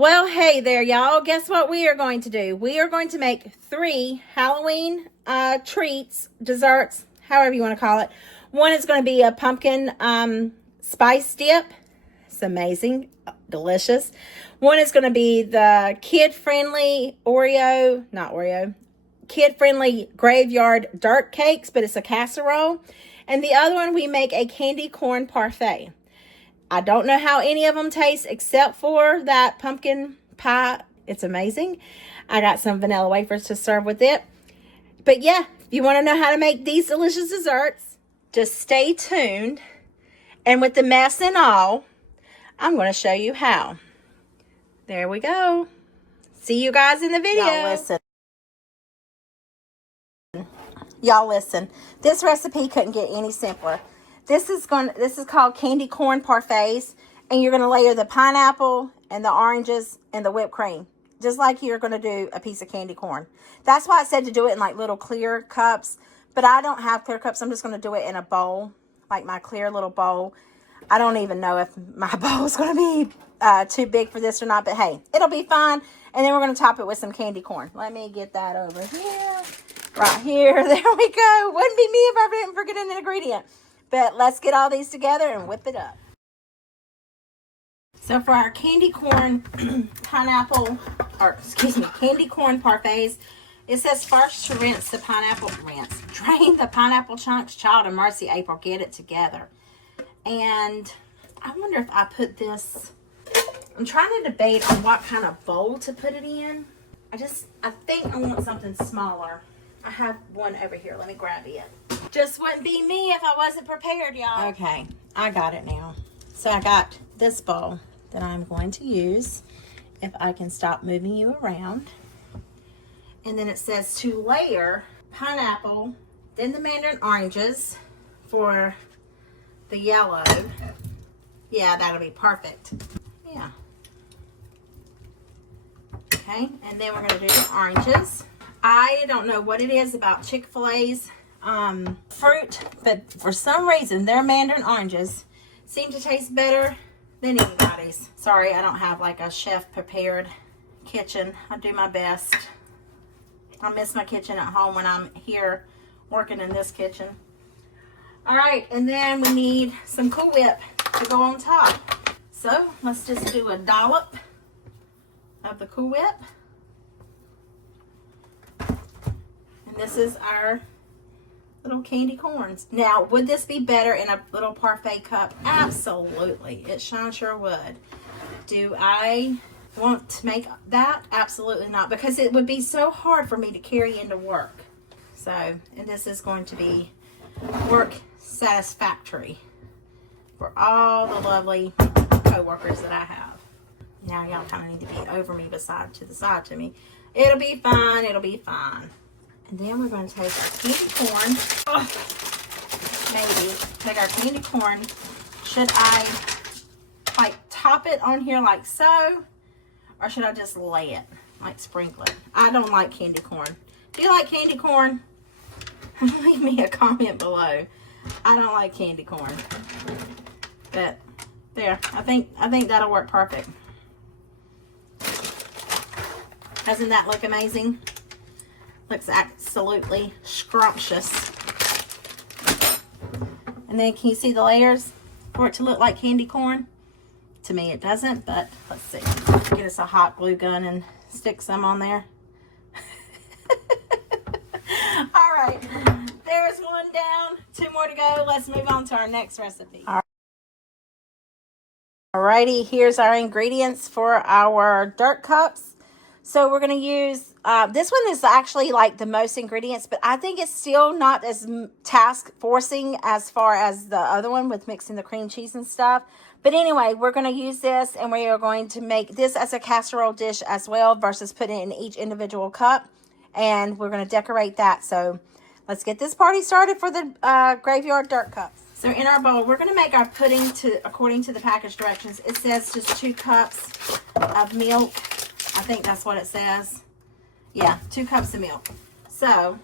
Well, hey there, y'all. Guess what we are going to do? We are going to make 3 Halloween treats, desserts, however you want to call it. One is going to be a pumpkin spice dip. It's amazing, delicious. One is going to be the kid-friendly kid-friendly graveyard dirt cakes, but it's a casserole. And the other one, we make a candy corn parfait. I don't know how any of them taste except for that pumpkin pie. It's amazing. I got some vanilla wafers to serve with it. But yeah, if you want to know how to make these delicious desserts, just stay tuned. And with the mess and all, I'm going to show you how. There we go. See you guys in the video. Y'all listen. This recipe couldn't get any simpler. This is called candy corn parfaits, and you're going to layer the pineapple and the oranges and the whipped cream, just like you're going to do a piece of candy corn. That's why I said to do it in like little clear cups, but I don't have clear cups. I'm just going to do it in a bowl, like my clear little bowl. I don't even know if my bowl is going to be too big for this or not, but hey, it'll be fine. And then we're going to top it with some candy corn. Let me get that over here, right here. There we go. Wouldn't be me if I didn't forget an ingredient. But let's get all these together and whip it up. So for our candy corn candy corn parfaits, it says first to drain the pineapple chunks. Child of mercy, April, get it together. And I wonder if I put this, I'm trying to debate on what kind of bowl to put it in. I think I want something smaller. I have one over here. Let me grab it. Just wouldn't be me if I wasn't prepared, y'all. Okay, I got it now. So I got this bowl that I'm going to use, if I can stop moving you around. And then it says to layer pineapple, then the mandarin oranges for the yellow. Yeah, that'll be perfect. Yeah. Okay, and then we're going to do the oranges. I don't know what it is about Chick-fil-A's fruit, but for some reason their mandarin oranges seem to taste better than anybody's. Sorry, I don't have like a chef prepared kitchen. I do my best. I miss my kitchen at home when I'm here working in this kitchen. All right, and then we need some Cool Whip to go on top. So let's just do a dollop of the Cool Whip. And this is our little candy corns. Now, would this be better in a little parfait cup? Absolutely. It sure would. Do I want to make that? Absolutely not, because it would be so hard for me to carry into work. So, and this is going to be work satisfactory for all the lovely co-workers that I have. Now, y'all kind of need to be over me to the side to me. It'll be fine. It'll be fine. And then we're going to take our candy corn. Maybe take our candy corn. Should I like top it on here like so? Or should I just lay it? Like sprinkle it? I don't like candy corn. Do you like candy corn? Leave me a comment below. I don't like candy corn. But there. I think that'll work perfect. Doesn't that look amazing? Looks absolutely scrumptious. And then can you see the layers for it to look like candy corn? To me it doesn't, but let's see. Get us a hot glue gun and stick some on there. All right, there's one down, 2 more to go. Let's move on to our next recipe. Alrighty, here's our ingredients for our dirt cups. So we're going to use, this one is actually like the most ingredients, but I think it's still not as task forcing as far as the other one with mixing the cream cheese and stuff. But anyway, we're going to use this, and we are going to make this as a casserole dish as well versus putting it in each individual cup. And we're going to decorate that. So let's get this party started for the graveyard dirt cups. So in our bowl, we're going to make our pudding according to the package directions. It says just 2 cups of milk. I think that's what it says. Yeah, 2 cups of milk. So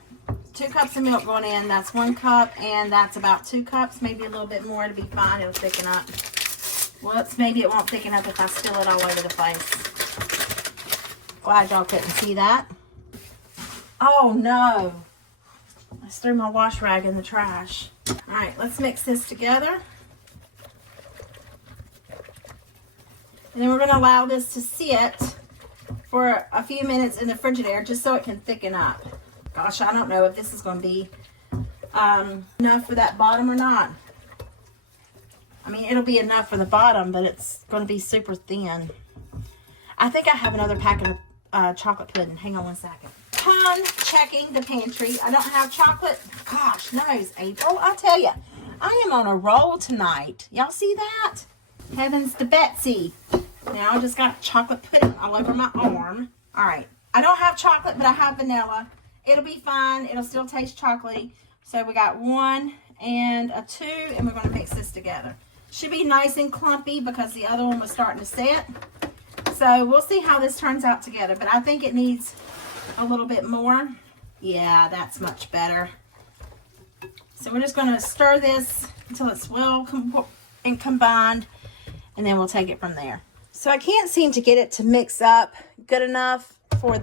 2 cups of milk going in. That's 1 cup, and that's about 2 cups, maybe a little bit more to be fine. It'll thicken up. Whoops, maybe it won't thicken up if I spill it all over the place. Glad y'all couldn't see that. Oh no. I just threw my wash rag in the trash. All right, let's mix this together. And then we're going to allow this to sit for a few minutes in the Frigidaire just so it can thicken up. Gosh, I don't know if this is going to be enough for that bottom or not. I mean, it'll be enough for the bottom, but it's going to be super thin. I think I have another packet of chocolate pudding. Hang on one second. Upon checking the pantry, I don't have chocolate. Gosh knows, April, I tell you, I am on a roll tonight. Y'all see that? Heavens to Betsy. Now I just got chocolate pudding all over my arm. All right, I don't have chocolate, but I have vanilla. It'll be fine. It'll still taste chocolatey. So we got 1 and a 2, and we're going to mix this together. Should be nice and clumpy because the other one was starting to set. So we'll see how this turns out together, but I think it needs a little bit more. Yeah, that's much better. So we're just going to stir this until it's well combined, and then we'll take it from there. So I can't seem to get it to mix up good enough for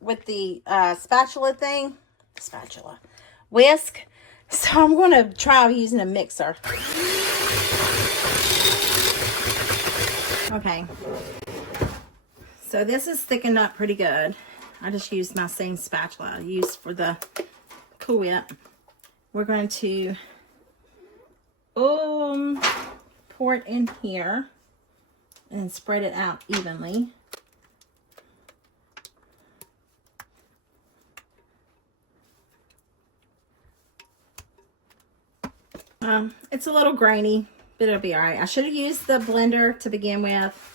with the whisk. So I'm going to try using a mixer. Okay. So this is thickened up pretty good. I just used my same spatula I used for the Cool Whip. We're going to pour it in here and spread it out evenly. It's a little grainy, but it'll be all right. I should have used the blender to begin with.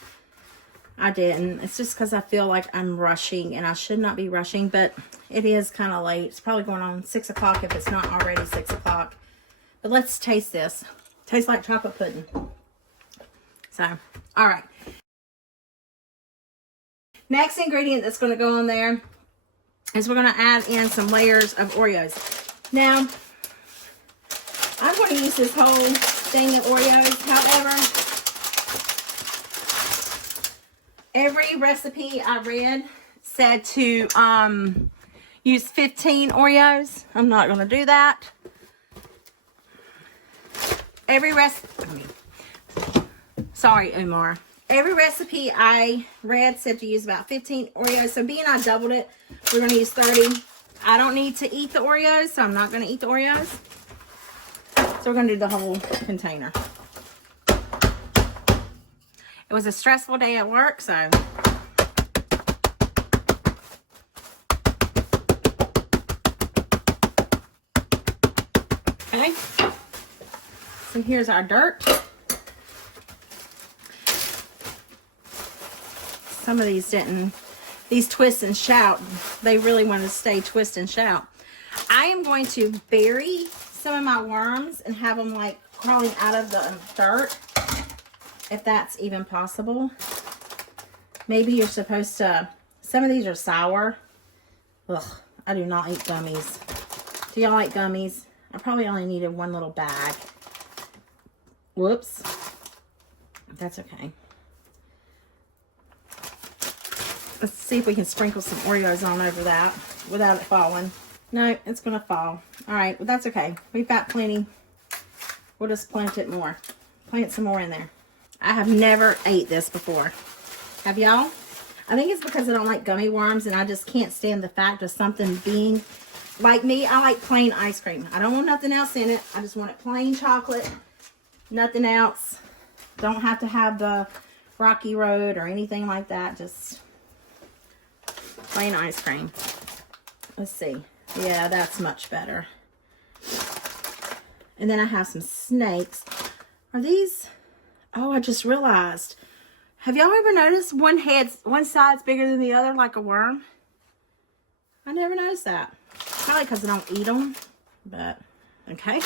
I didn't. It's just because I feel like I'm rushing, and I should not be rushing, but it is kind of late. It's probably going on 6 o'clock if it's not already 6 o'clock. But let's taste this. Tastes like chocolate pudding. So, all right. Next ingredient that's going to go on there is we're going to add in some layers of Oreos. Now, I'm going to use this whole thing of Oreos. However, every recipe I read said to use 15 Oreos. I'm not going to do that. Sorry, Umar. Every recipe I read said to use about 15 Oreos. So being I doubled it, we're going to use 30. I don't need to eat the Oreos, so I'm not going to eat the Oreos. So we're going to do the whole container. It was a stressful day at work, so. Okay. So here's our dirt. Some of these didn't, these twist and shout, they really want to stay twist and shout. I am going to bury some of my worms and have them like crawling out of the dirt, if that's even possible. Maybe you're supposed to, some of these are sour. Ugh, I do not eat gummies. Do y'all like gummies? I probably only needed 1 little bag. Whoops. That's okay. Let's see if we can sprinkle some Oreos on over that without it falling. No, it's going to fall. All right, but that's okay. We've got plenty. We'll just plant it more. Plant some more in there. I have never ate this before. Have y'all? I think it's because I don't like gummy worms, and I just can't stand the fact of something being like me. I like plain ice cream. I don't want nothing else in it. I just want it plain chocolate. Nothing else. Don't have to have the Rocky Road or anything like that. Just plain ice cream. Let's see. Yeah, that's much better. And then I have some snakes. Are these? Oh, I just realized. Have y'all ever noticed one side's bigger than the other, like a worm? I never noticed that. Probably because I don't eat them, but okay.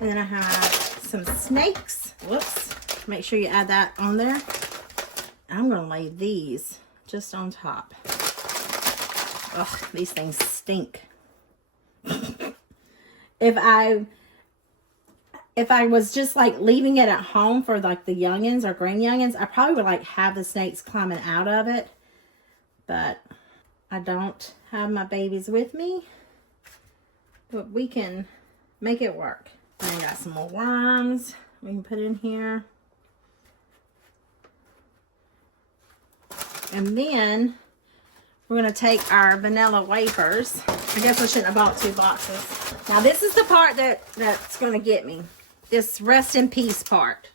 And then I have some snakes. Whoops. Make sure you add that on there. I'm going to lay these just on top. Ugh, these things stink. If I was just like leaving it at home for like the youngins or grand youngins, I probably would like have the snakes climbing out of it. but I don't have my babies with me. But we can make it work. And I got some more worms we can put in here. And then we're going to take our vanilla wafers. I guess I shouldn't have bought 2 boxes. Now this is the part that's going to get me. This rest in peace part.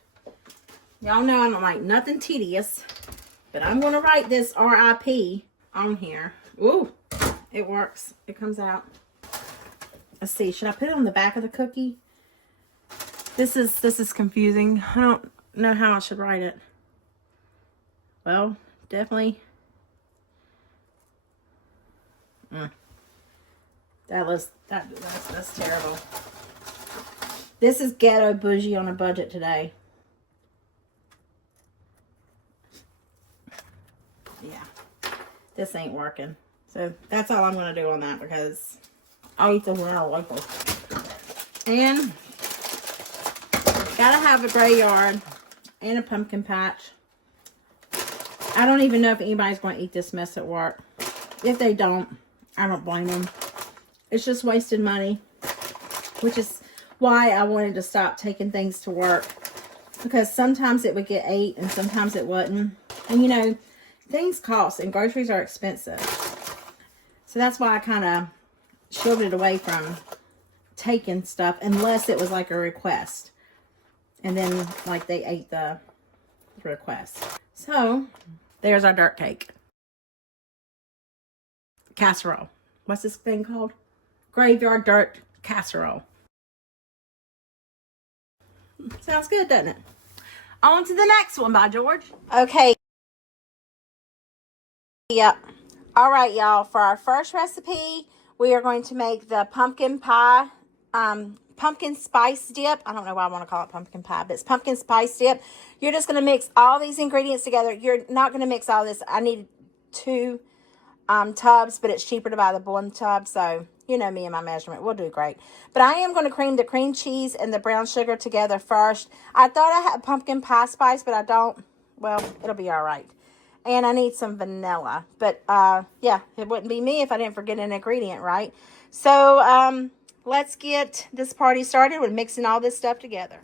Y'all know I don't like nothing tedious. But I'm going to write this RIP on here. Ooh, it works. It comes out. Let's see. Should I put it on the back of the cookie? This is confusing. I don't know how I should write it. Well, definitely. That's terrible. This is ghetto bougie on a budget today. Yeah, this ain't working. So that's all I'm gonna do on that because I'll eat the vanilla waffle. And gotta have a graveyard and a pumpkin patch. I don't even know if anybody's going to eat this mess at work. If they don't, I don't blame them. It's just wasted money, which is why I wanted to stop taking things to work, because sometimes it would get ate and sometimes it wouldn't. And you know, things cost and groceries are expensive. So that's why I kind of shielded away from taking stuff unless it was like a request. And then like they ate the request. So there's our dirt cake. Casserole. What's this thing called? Graveyard dirt casserole. Sounds good, doesn't it? On to the next one by George. Okay. Yep. All right, y'all. For our first recipe, we are going to make the pumpkin pie, pumpkin spice dip. I don't know why I want to call it pumpkin pie, but it's pumpkin spice dip. You're just going to mix all these ingredients together. You're not going to mix all this. I need 2 tubs, but it's cheaper to buy the one tub. So, you know me and my measurement. We'll do great. But I am going to cream the cream cheese and the brown sugar together first. I thought I had pumpkin pie spice, but I don't. Well, it'll be all right. And I need some vanilla. But, yeah, it wouldn't be me if I didn't forget an ingredient, right? So, let's get this party started with mixing all this stuff together.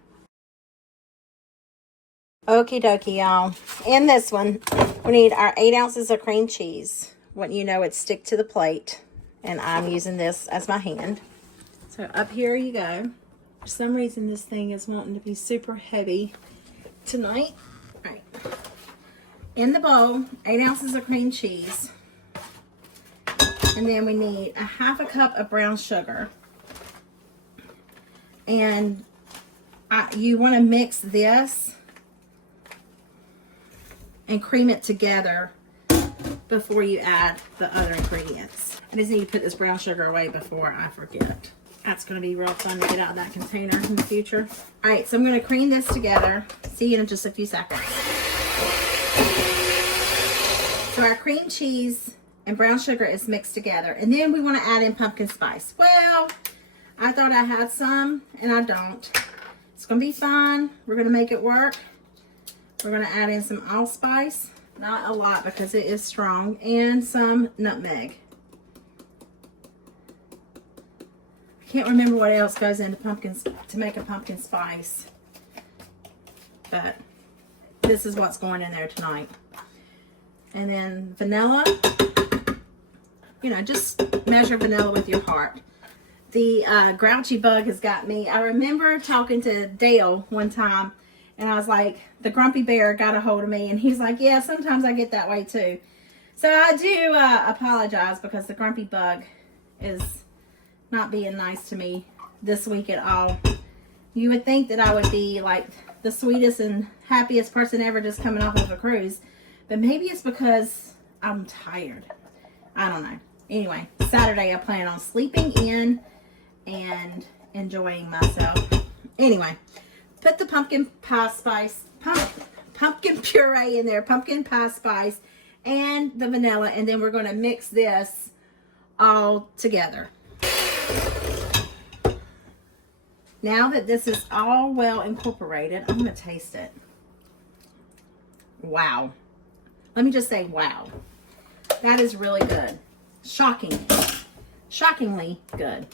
Okie dokie, y'all. In this one, we need our 8 ounces of cream cheese. Wouldn't you know, it stick to the plate. And I'm using this as my hand. So up here you go. For some reason, this thing is wanting to be super heavy tonight. All right. In the bowl, 8 ounces of cream cheese. And then we need a 1/2 cup of brown sugar. And you want to mix this and cream it together before you add the other ingredients. I just need to put this brown sugar away before I forget. That's going to be real fun to get out of that container in the future. All right, so I'm going to cream this together. See you in just a few seconds. So our cream cheese and brown sugar is mixed together. And then we want to add in pumpkin spice. Well, I thought I had some, and I don't. It's going to be fine. We're going to make it work. We're going to add in some allspice. Not a lot because it is strong. And some nutmeg. I can't remember what else goes into pumpkins to make a pumpkin spice. But this is what's going in there tonight. And then vanilla. You know, just measure vanilla with your heart. The grouchy bug has got me. I remember talking to Dale one time, and I was like, the grumpy bear got a hold of me, and he's like, yeah, sometimes I get that way too. So I do apologize because the grumpy bug is not being nice to me this week at all. You would think that I would be like the sweetest and happiest person ever just coming off of a cruise, but maybe it's because I'm tired. I don't know. Anyway, Saturday I plan on sleeping in and enjoying myself. Anyway, put the pumpkin pie spice, pumpkin puree in there, pumpkin pie spice, and the vanilla, and then we're going to mix this all together. Now that this is all well incorporated, I'm going to taste it. Wow. Let me just say wow. That is really good. Shockingly good.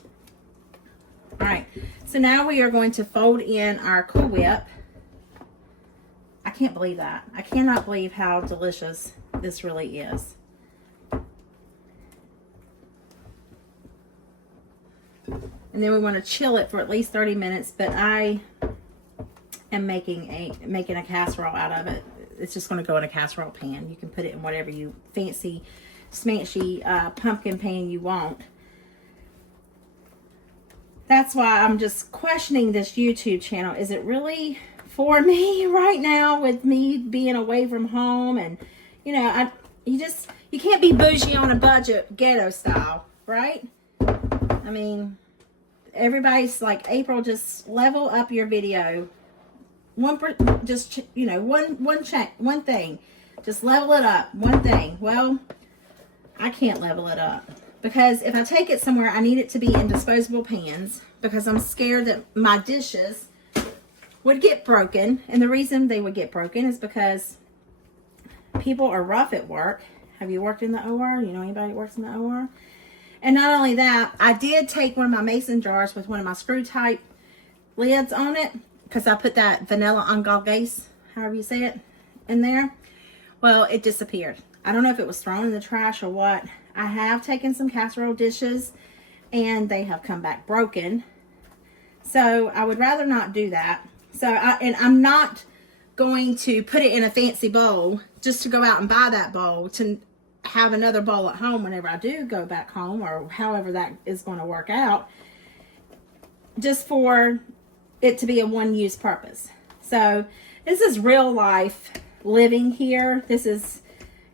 All right, so now we are going to fold in our Cool Whip. I can't believe that. I cannot believe how delicious this really is. And then we want to chill it for at least 30 minutes, but I am making a casserole out of it. It's just going to go in a casserole pan. You can put it in whatever you fancy, smashy pumpkin pan you want. That's why I'm just questioning this YouTube channel. Is it really for me right now with me being away from home? And, you know, you can't be bougie on a budget, ghetto style, right? I mean, everybody's like, April, just level up your video. One thing. Just level it up. One thing. Well, I can't level it up. Because if I take it somewhere, I need it to be in disposable pans, because I'm scared that my dishes would get broken. And the reason they would get broken is because people are rough at work. Have you worked in the OR? You know anybody who works in the OR? And not only that, I did take one of my mason jars with one of my screw type lids on it, because I put that vanilla anglaise, however you say it, in there. Well, it disappeared. I don't know if it was thrown in the trash or what. I have taken some casserole dishes and they have come back broken. So I would rather not do that. And I'm not going to put it in a fancy bowl just to go out and buy that bowl to have another bowl at home whenever I do go back home, or however that is going to work out, just for it to be a one-use purpose. So this is real life living here. This is,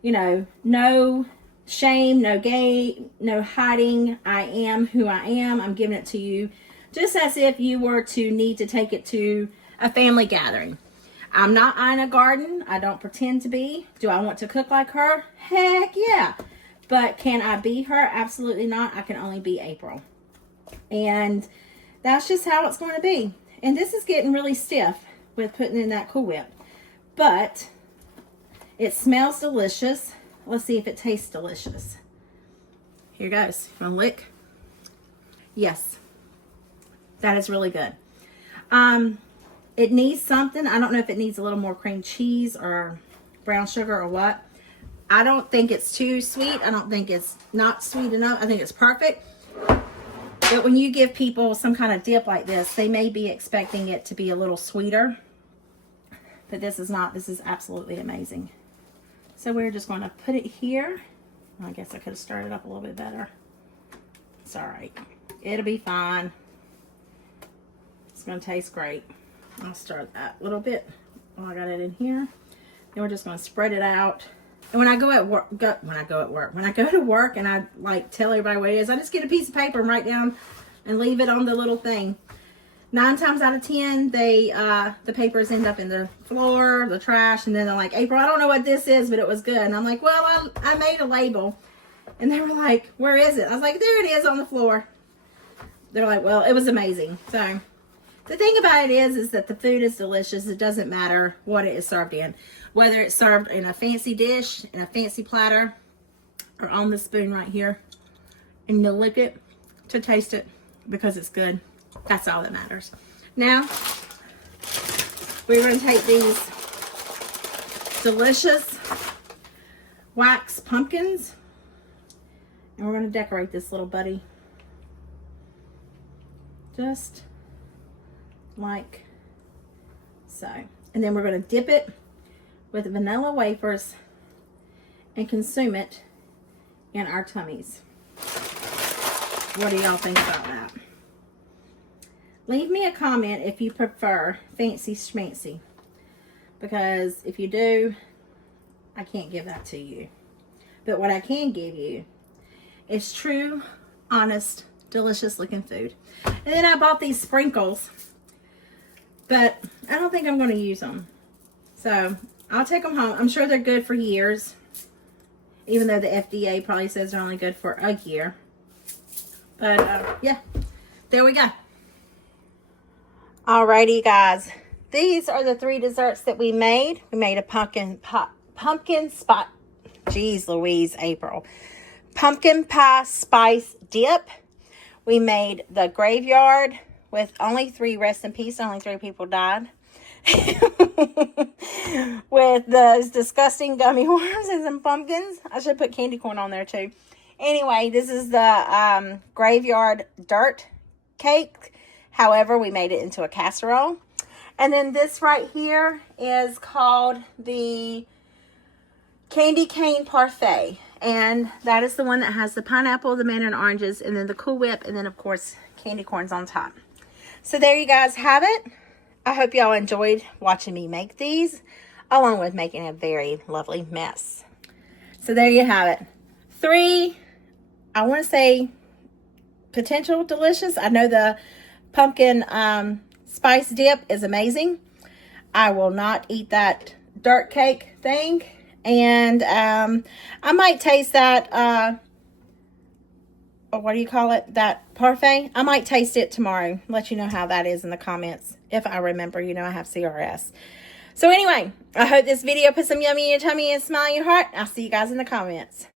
you know, no shame, no game, no hiding. I am who I am. I'm giving it to you just as if you were to need to take it to a family gathering. I'm not Ina Garten. I don't pretend to be. Do I want to cook like her? Heck yeah. But can I be her? Absolutely not. I can only be April. And that's just how it's going to be. And this is getting really stiff with putting in that Cool Whip. But it smells delicious. Let's see if it tastes delicious. Here goes. You want to lick? Yes. That is really good. It needs something. I don't know if it needs a little more cream cheese or brown sugar or what. I don't think it's too sweet. I don't think it's not sweet enough. I think it's perfect. But when you give people some kind of dip like this, they may be expecting it to be a little sweeter. But this is not. This is absolutely amazing. So we're just going to put it here. I guess I could have stirred it up a little bit better. It's all right. It'll be fine. It's going to taste great. I'll stir that a little bit while I got it in here. Then we're just going to spread it out. And when I go to work and I like tell everybody what it is, I just get a piece of paper and write down and leave it on the little thing. 9 times out of 10, the papers end up in the floor, the trash, and then they're like, April, I don't know what this is, but it was good. And I'm like, well, I made a label. And they were like, where is it? I was like, there it is on the floor. They're like, well, it was amazing. So the thing about it is that the food is delicious. It doesn't matter what it is served in. Whether it's served in a fancy dish, in a fancy platter, or on the spoon right here. And you lick it to taste it because it's good. That's all that matters. Now, we're going to take these delicious wax pumpkins and we're going to decorate this little buddy. Just like so. And then we're going to dip it with vanilla wafers and consume it in our tummies. What do y'all think about that? Leave me a comment if you prefer fancy schmancy, because if you do, I can't give that to you. But what I can give you is true, honest, delicious looking food. And then I bought these sprinkles, but I don't think I'm going to use them. So I'll take them home. I'm sure they're good for years, even though the FDA probably says they're only good for a year. But yeah, there we go. Alrighty, guys. These are the 3 desserts that we made. We made a pumpkin spot Jeez Louise, April. Pumpkin pie spice dip. We made the graveyard with only 3, rest in peace, only 3 people died. With those disgusting gummy worms and some pumpkins. I should put candy corn on there too. Anyway, this is the graveyard dirt cake. However, we made it into a casserole. And then this right here is called the candy cane parfait. And that is the one that has the pineapple, the mandarin oranges, and then the Cool Whip, and then of course candy corns on top. So there you guys have it. I hope y'all enjoyed watching me make these, along with making a very lovely mess. So there you have it. 3, I want to say, potential delicious. I know the pumpkin spice dip is amazing. I will not eat that dirt cake thing. And I might taste that, what do you call it? That parfait. I might taste it tomorrow. Let you know how that is in the comments. If I remember, you know I have CRS. So anyway, I hope this video put some yummy in your tummy and smile in your heart. I'll see you guys in the comments.